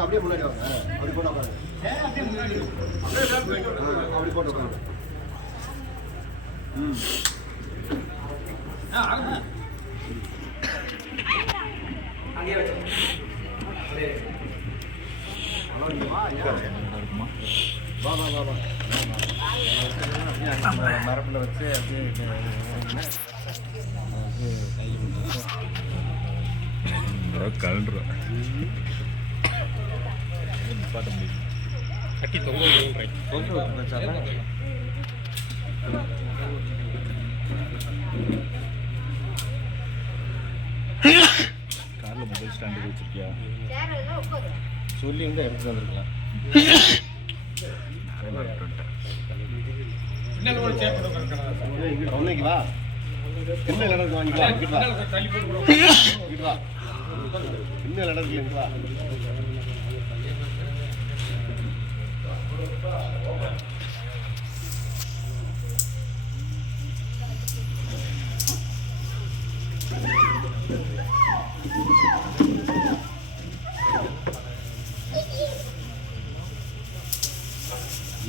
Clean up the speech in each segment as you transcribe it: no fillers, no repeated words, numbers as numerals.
அப்படியே முன்னாடி வாங்க அப்படி போட்டு உட்காருங்க அப்படி போட்டு உட்காருங்க மரப்பில் வச்சு அப்படியே கலண்டுரும் பார்த்த முடியும் கட்டி தொங்க காரில் மொபைல் ஸ்டாண்டு வச்சிருக்கியா சொல்லி எங்கே எடுத்துட்டு வந்துருக்கலாம் ஒன்னைக்குவா என்ன இடம் வாங்கிக்கலாம் என்ன இடம் இல்லைங்களா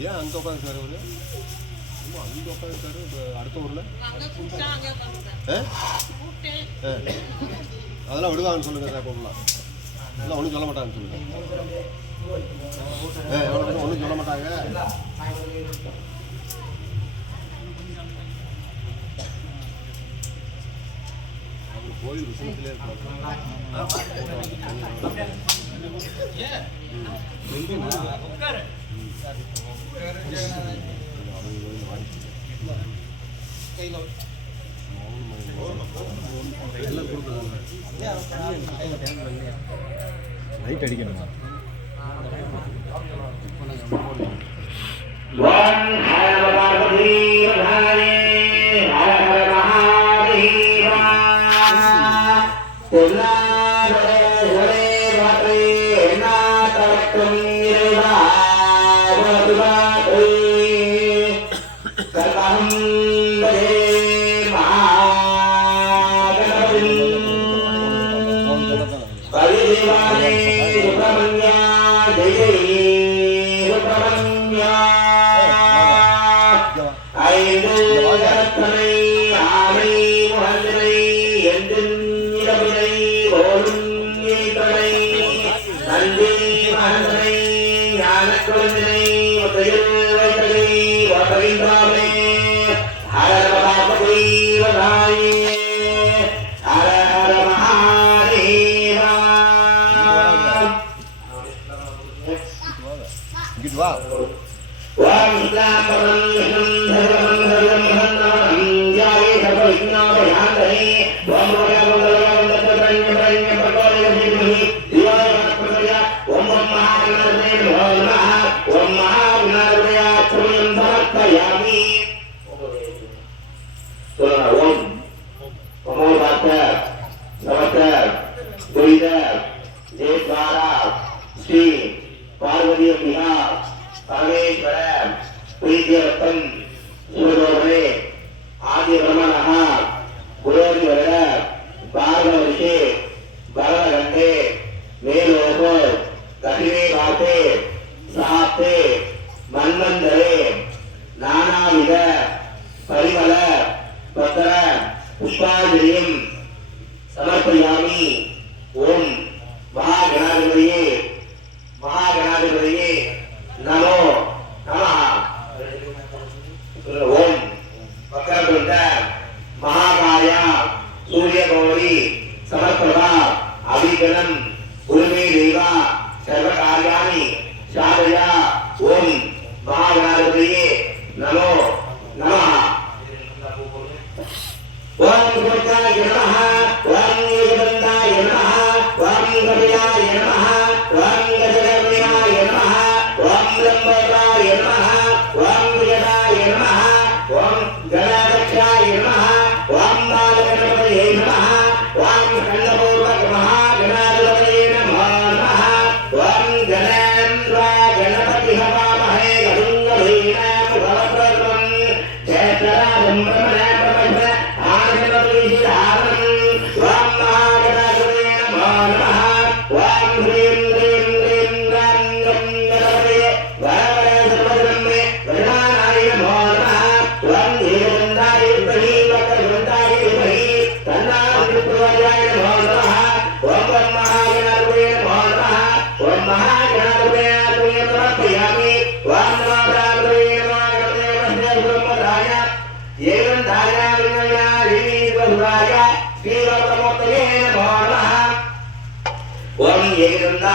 ஏன் அங்கே உட்காந்துருக்காரு அவரு அங்கே உட்காந்துருக்காரு அடுத்த ஊரில் அதெல்லாம் விடுவாங்கன்னு சொல்லுங்க சார் போகலாம் எல்லாம் ஒன்றும் சொல்ல மாட்டாங்கன்னு சொல்லுங்க ஒன்றும் சொல்ல மாட்டாங்க அவர் கோயில் விஷயத்திலே இருப்பாங்க லைட் அடிக்கணுமா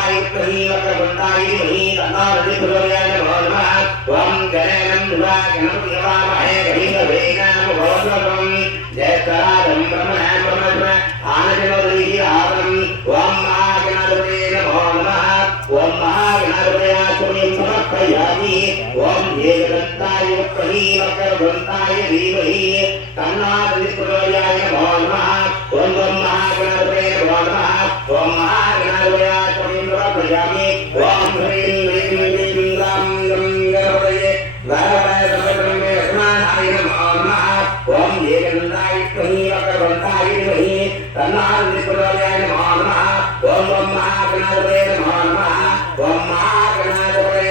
गन्धायुक्तहि वक्रवन्ताय महि तन्नादि प्रचोदयाय नमो नमः ओम गणेनं दुर्गा गणपति नमामहे गणेशवेना नमो भवस्वं जयकरादं ब्रह्मणां ब्रह्मणा आनन्दोदरिहि आवं ओम महागणाधिपते नमो नमः ओम महागणाधिपते समर्पयामि ओम एकदन्तायुक्तहि वक्रवन्ताय धीमहि तन्नादि प्रचोदयाय नमो नमः ओम महागणाधिपते नमो नमः ओम महागणाधिपते समर्पयामि ओम ह्रीं ह्रीं ह्रीं ह्रां ह्रं गणपतये वरवरय सर्वधर्मे रक्षमाणाय नमो नमः ओम एकदन्तायुक्तहि वक्रवन्ताय धीमहि तन्नादि प्रचोदयाय नमो नमः ओम महागणाधिपते नमो नमः ओम महागणाधिपते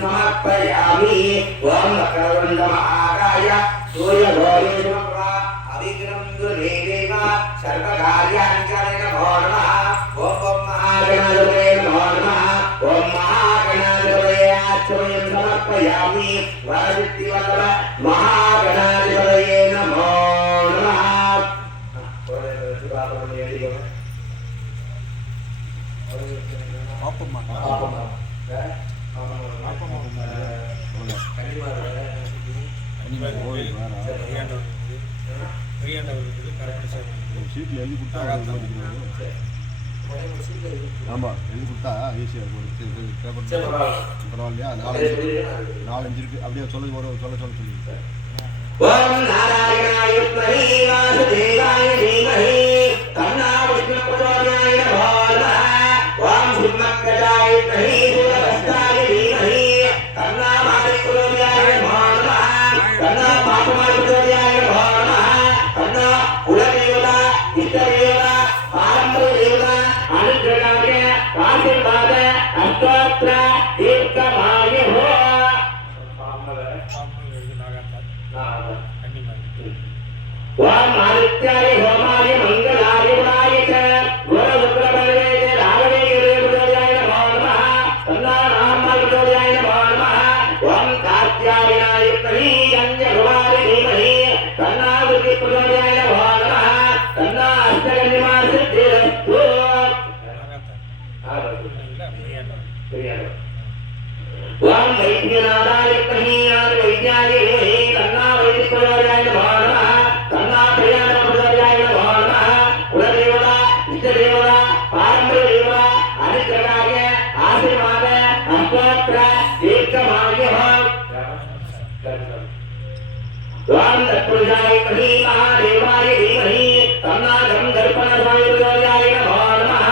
समर्पयामि ओम वक्रवन्त महाकाय सूर्यघोरे समप्रा अविघ्नं गुरुदेव सर्वकार्याणि नमो नमः ओम महागणाधिपते नमो नमः ओम महागणाधिपते समर्पयामि वरसिद्धिवल्लभ महागणाधिपते नमो नमः சீட்டில் எழுதி கொடுத்தா ஆமாம் எழுதி கொடுத்தா ஈஸியாக இருக்கும் பேப்பர் பரவாயில்லையா நாலஞ்சு இருக்குது அப்படியே சொல்ல சொல்லி ओम नारायणाय विद्महे वासुदेवाय धीमहि तन्नो विष्णुः प्रचोदयाय नमो नमः ओम सिंहगजाय विद्महे सूर्यभस्ताय धीमहि तन्नो मारुतिः प्रचोदयाय नमो नमः तन्नो पापमाय प्रचोदयाय नमो नमः तन्नो कुलदेवता इष्टदेवता पारम्परिकदेवता अनुग्रहाय आशीर्वाद अष्टोत्तर दीर्घमायुः ओम आदित्याय होमाय मंगलाय गुणाय च गुरुशुक्रबलवे च राघवे प्रचोदयाय नमो नमः तन्नो नामाय प्रचोदयाय नमो नमः ओम कात्यायनाय विद्महे अंजभवाय धीमहि तन्नो दुर्गे प्रचोदयाय नमो नमः तन्नो अष्टगन्धिमान् सिद्धिरस्तु ओम वैद्यनाथाय विद्महे वैद्याय धीमहि तन्नो वैदिक प्रचोदयाय नमो नमः तन्नो प्रियाय प्रचोदयाय नमो नमः कुलदेवता इष्टदेवता पारम्परिकदेवता अनुग्रहाय आशीर्वाद अष्टोत्तर दीर्घमायुः ओम तत्पुरुषाय विद्महे महादेवाय धीमहि तन्नो गंधर्पणस्वामी प्रचोदयाय नमो नमः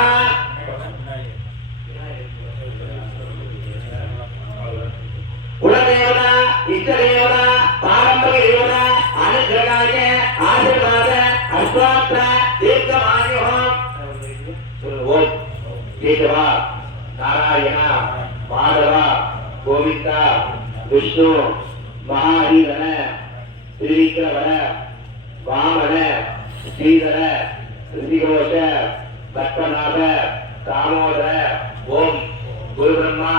कुलदेवता इष्टदेवता पारंपरिकदेवता अनुग्रहाय आशीर्वाद अष्टोत्तर दीर्घमायुः ओम केशव नारायण माधव गोविंद विष्णु महाहरिधन त्रिविक्रमण वामन श्रीधर ऋषिघोष पद्मनाभ दामोदर ओम गुरु ब्रह्मा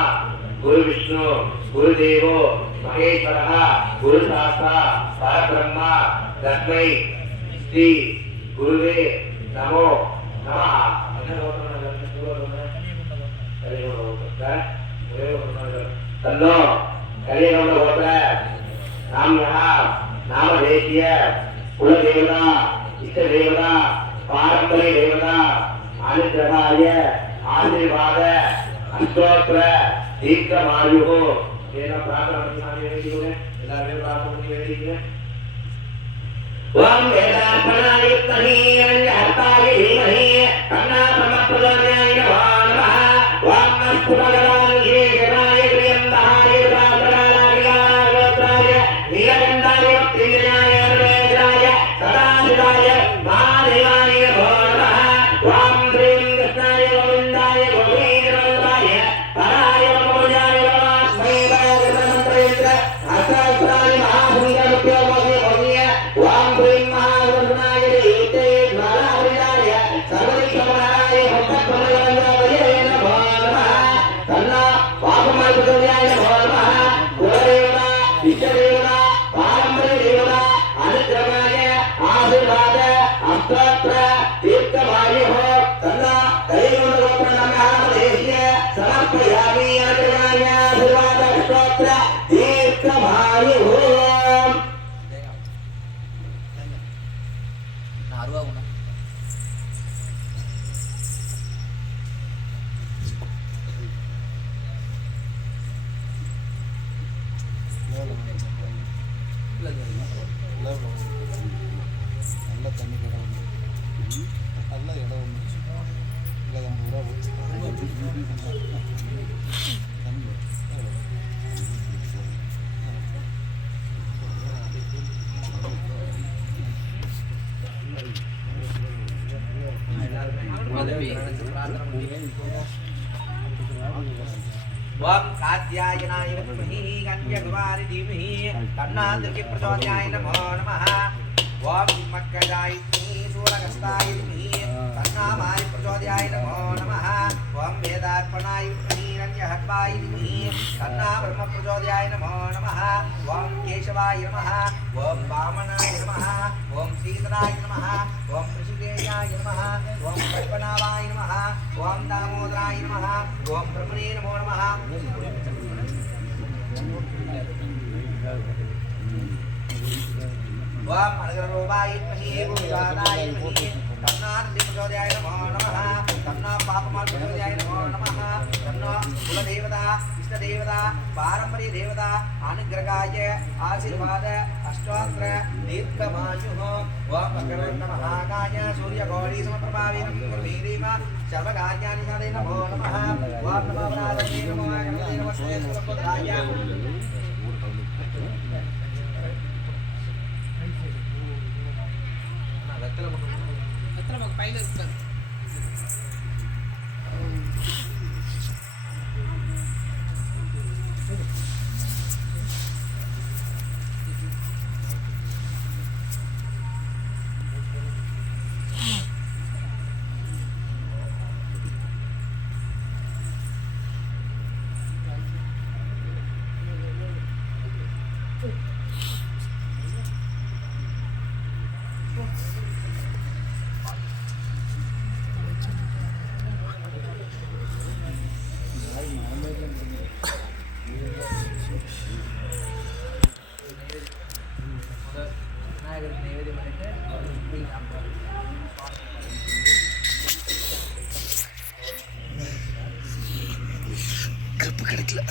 गुरु विष्णु गुरुदेवो महेश्वरः गुरु शास्त्रा परब्रह्म तस्मै श्री गुरुवे नमो नमः तन्नो कलियुग गोत्र नाम्यः नामदेशीय कुलदेवता इष्टदेवता पारंपरिक देवता अनुग्रहाय आशीर्वाद अष्टोत्तर दीर्घमायुः ஏனா பிரார்த்தனை பண்ணி வேண்டியவங்க எல்லாரும் பிரார்த்தனை பண்ணி வேண்டியவங்க ஓம் வேதார்ப்பணாய வித்மஹே அனன்யஹர்த்தாய தீமஹி தன்னோ பிரம்ம பிரச்சோதயாய நமோ நமः ஓம் நஸ்புரகராய ஜனாய பிரியந்தாய ராமராய கோத்ராய நீலகண்டாய திரிஜனாய வேதாய சதாசிவாய மகாதேவாய நமோ நமः ஓம் ஸ்ரீம் கிருஷ்ணாய கோவிந்தாய கோவிந்தவல்லாய பராய நமோஜாய आशीर्वाद अष्टोत्तर दीर्घमायुः तन्नो कलियुग गोत्र नमः நல்ல தண்ணி கடை ஒன்று நல்ல இடம் ஒன்று இல்லை 50 ரூபா தண்ணி वम कात्यायनाय विद्महे कन्याकुमारी धीमहि तन्नादुर्गे प्रचोदयाय नमो नमः वम मक्कजायिनी सूरगस्ताय धीमहि तन्नामाय प्रचोदयाय नमो नमः वम वेदार्पणाय विद्महे रण्यहर्वाय धीमहि तन्ना ब्रह्म प्रचोदयाय नमो नमः वम केशवाय नमः वम वामनाय नमः वम सीतराय नमः वम ऋषिकेशाय नमः वम पद्मनाभाय नमः वम दामोदराय नमः वम ब्रह्मणे नमो नमः वम अनगरोबाय विद्महे भूमिवादाय विद्महे तन्नादि प्रचोदयाय नमो नमः तन्ना पापमाल प्रचोदयाय नमो नमः तन्ना कुलदेवता इष्टदेवता पारंपरिक देवता अनुग्रहाय आशीर्वाद अष्टोत्तर दीर्घमायुः वम मकरन्दमहाकाय सूर्यगौरी समप्रभावेन कुर्वीरेम सर्वकार्याणि साधये नमो नमः वम नमो नारायणे नमो गणपते नमस्ते सुरपुत्राय பையில இருப்பார் கிடைக்கல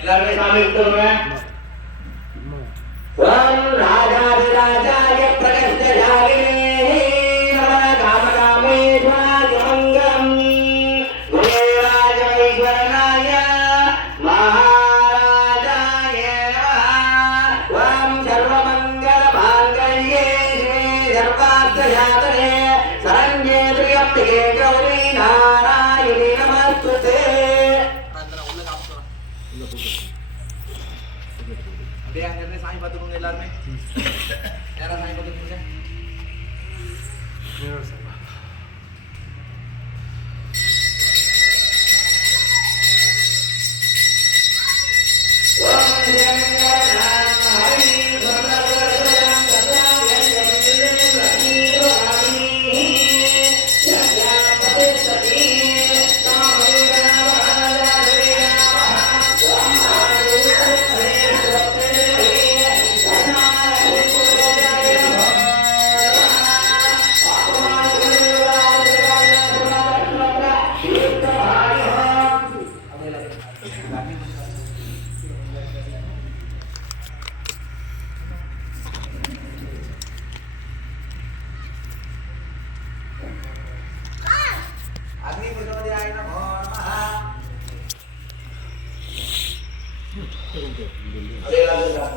எல்லாரும் சாமி விட்டுருங்க. ஓம் ராஜாதிராஜாய பிரகஸ்தயாகினே நம காமகாமேஸ்வராய மங்களம் குருராஜவைஸ்வரனாய மகாராஜாய நமः ஓம் சர்வமங்கல மாங்கல்யே ஸ்ரீ சர்வார்த்தசாதனே சரண்யே த்ரியம்பிகே கௌரி நாராயணி நமஸ்துதே. அப்படியே அங்க இருந்து சாமி பார்த்துக்கோங்க எல்லாருமே. நேரா சாமி பார்த்துக்கோங்க. அப்படியே எல்லாரும்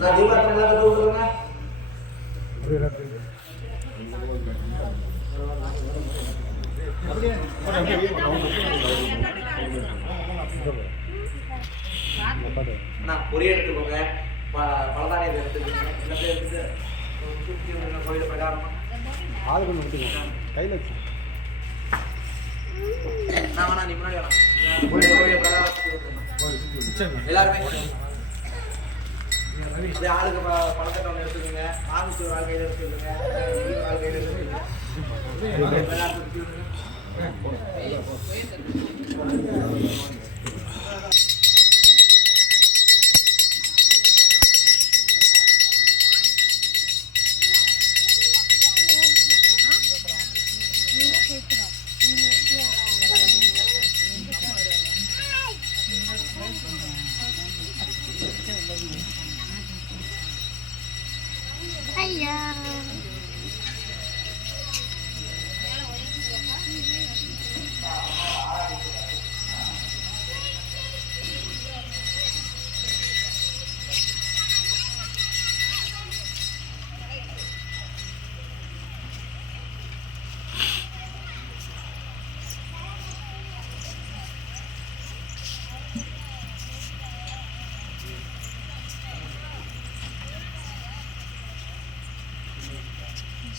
நான் தீபாவளி எல்லாரும் கூப்பிடுங்க. அண்ணா பொரிய எடுத்துக்கோங்க, பலதானியத்தை எடுத்துக்கோங்க, எல்லாத்தையும் எடுத்துட்டு சுற்றி கோயில பிரகாரம் ஆள் கொண்டு எடுத்துக்கோங்க கையில் வச்சு நான் வேணா நீ முன்னாடி வேணாம் கோயில பிரகாரம் எல்லாருமே அப்படியே ஆளுக்கு பழக்கத்தை ஒன்று எடுத்துக்கோங்க. ஆளுக்கு ஒரு ஆள் கையில் எடுத்துக்கோங்க, ஆள் கையில் எடுத்துக்கோங்க. ஐயா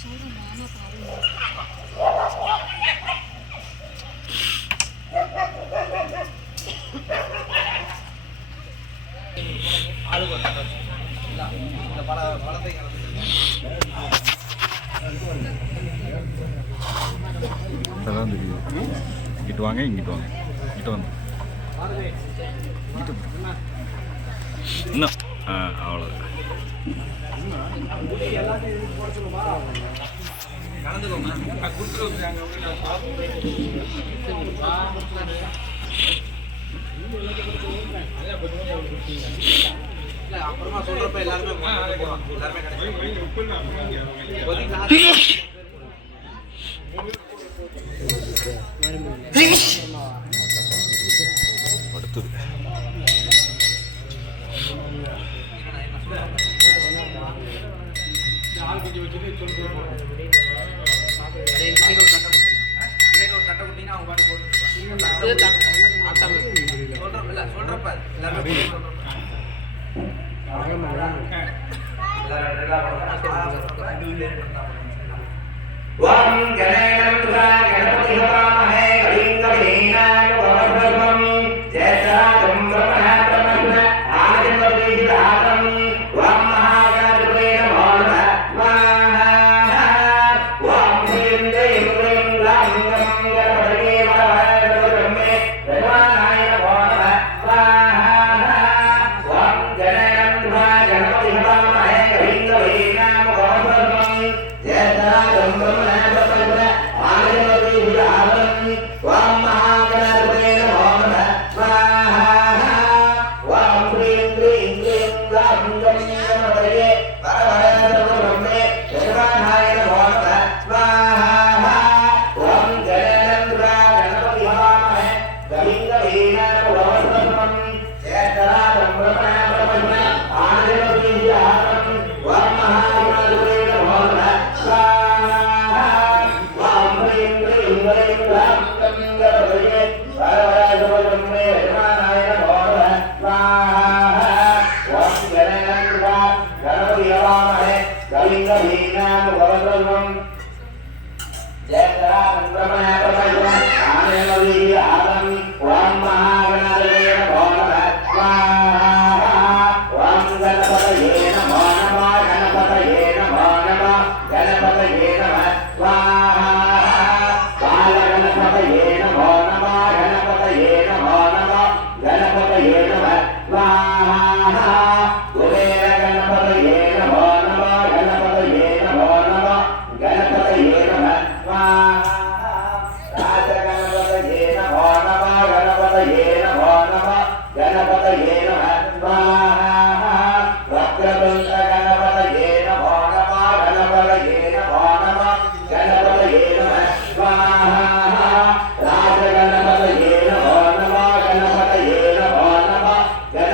சொல்றேன் நானா பாருங்க. ஆளுக்கு ஒரு தட்டை இல்லை இந்த பழத்தை அதான் தெரியும். இங்கிட்டு வாங்க, இங்கிட்டு வாங்க, இங்கிட்டு வந்து இன்னும் அவ்வளோதான். கலந்துக்கோங்க கொடுத்துருவாங்க. அப்புறமா சொல்றப்ப எல்லாருமே எல்லாருமே அடுத்தது தட்டை கொடுத்தீங்கன்னா அவங்க பாட்டு போட்டு சொல்றப்ப எல்லாருமே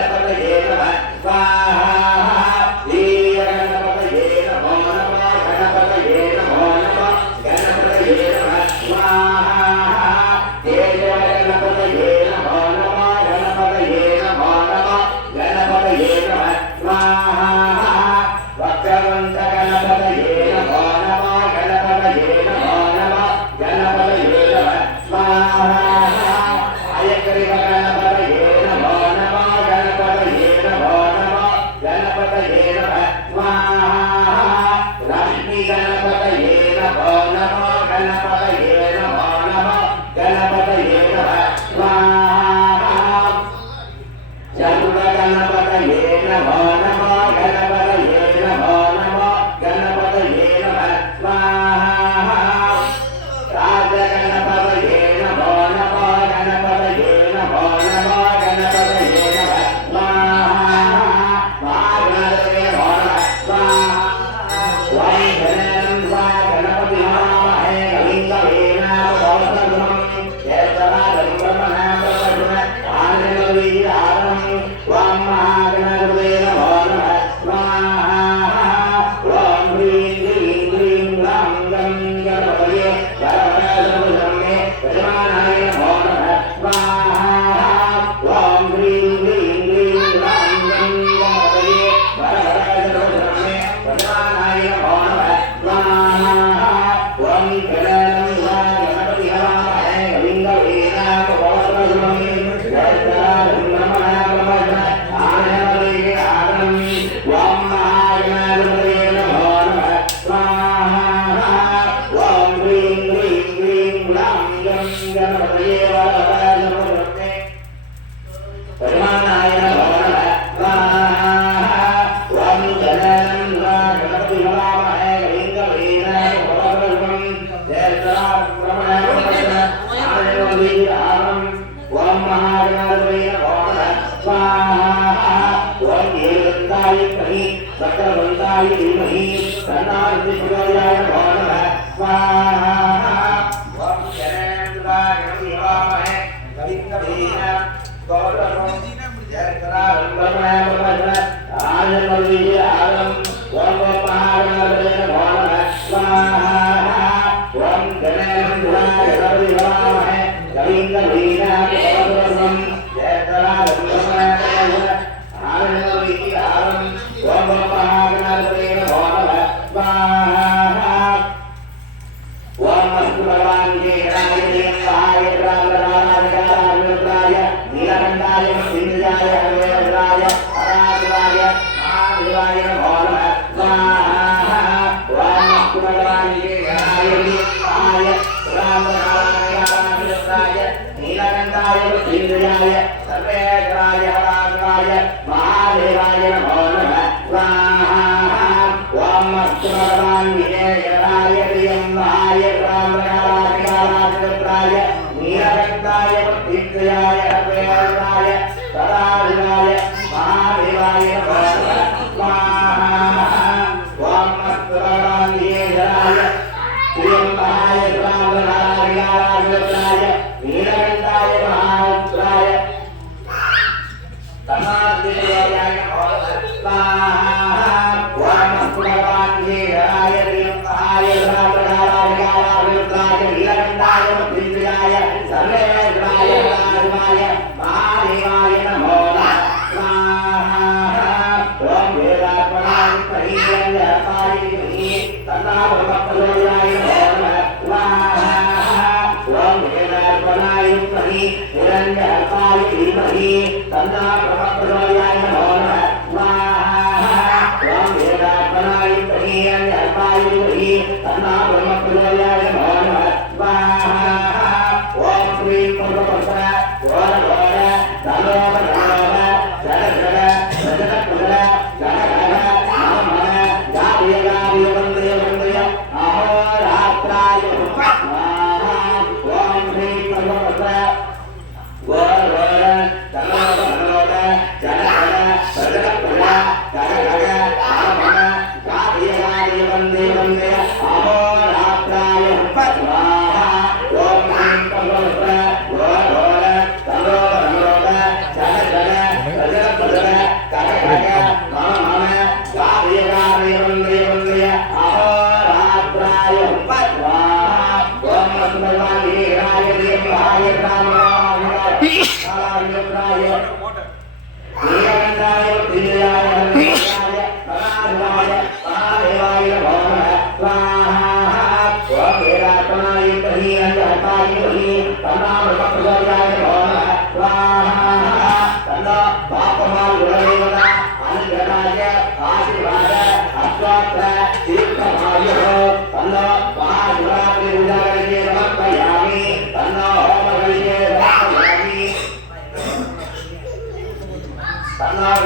Gana गणपतये नमो नमो गणपतये नमो नमो गणपतये नमः स्वाहा राज गणपतये नमो नमो गणपतये नमो नमो गणपतये नमः स्वाहा महागणपतये नमो नमः स्वाहा वै गणेशं स्वा गणपति नमामहे कविं कवीनां भवतगुणं यत्सदादं ब्रह्मणां ब्रह्मणः आनन्दवीरानं त्वं महागणपतये नमो नमः स्वाहा ॐ ह्रीं क्लीं क्लीं ग्लां गं गणपतये वरवरदमुदम्मे यजमानाय नमो नमः स्वाहा ॐ ह्रीं क्लीं क्लीं ग्लां गं गणपतये वरवरदमुदम्मे यजमानाय नमो नमः स्वाहा ॐ गणेशं स्वा गणपति नमामहे कविं कवीनां भवतगुणं यत्सदादं ब्रह्मणां ब्रह्मणः आनन्दवीरानं त्वं महागणपतये नमो नमः स्वाहा ॐ ह्रीं क्लीं क्लीं ग्लां गं गणपतये वरवरदमुदम्मे यजमानाय नमो नमः स्वाहा ॐ गणेशं स्वा गणपति नमामहे कविं कवीनां भवतगुणं यत्सदादं ब्रह्मणां ब्रह्मणः आनन्दवीरानं त्वं महागणपतये नमो नमः स्वाहा ॐ एकदन्ताय विद्महे वक्रतुण्डाय धीमहि तन्नो प्रचोदयात् नमो नमः स्वाहा ॐ गणेशाय नमः कविं कवीनां भवतगुणं यत्सदादं ब्रह्मणां ब्रह्मणः आनन्दवीरानं त्वं महागणपतये नमो नमः स्वाहा ॐ गणेशं स्वा गणपति नमामहे कविं कवीनां भवतगुणं यत्सदादं ब्रह्मणां ब्रह्मणः आनन्दवीरानं त्वं महागणपतये नमो नमः स्वाहा ॐ अस्तु भगवान् केशवाय देवाय रामरामाय नीलकण्ठाय मृत्युञ्जयाय हरवेन्द्राय पराशिवाय महादेवाय नमो नमः स्वाहा ॐ अस्तु भगवान् केशवाय देवाय रामरामाय नीलकण्ठाय मृत्युञ्जयाय सर्वेश्वराय हराशिवाय महादेवाय नमो नमः स्वाहा ॐ अस्तु भगवान् विजयराय प्रियम्भाय रामरामाय नीलकण्ठाय मृत्युञ्जयाय हरवेन्द्राय सदाशिवाय महादेवाय नमो नमः स्वाहा ॐ अस्तु भगवान् विजयराय प्रियम्भाय रामरामाय नीलकण्ठाय महादेवाय तमादिवाय नमो नमः स्वाहा ॐ अस्तु भगवान् केशवाय प्रियम्भाय रामरामाय नीलकण्ठाय मृत्युञ्जयाय सर्वेश्वराय हराशिवाय महादेवाय नमो नमः स्वाहा ॐ वेदात्मनाय परियन्याय धीमहि तन्नो प्रचोदयात् नमो नमः स्वाहा ॐ वेदात्मनाय हिरण्यगर्भाय धीमहि तन्नो प्रचोदयात् नमो नमः स्वाहा ॐ वेदात्मनाय हिरण्यगर्भाय धीमहि तन्नो प्रचोदयात् नमो नमः स्वाहा ॐ श्रीं पुरुषः घोरघोर धनोपधनोप जडजड जडकुल गणगण नमः गाव्य वन्दय अहोरात्राय स्वाहा ॐ श्रीं पुरुषः घोरघोर धनोपधनोप जडजड Karna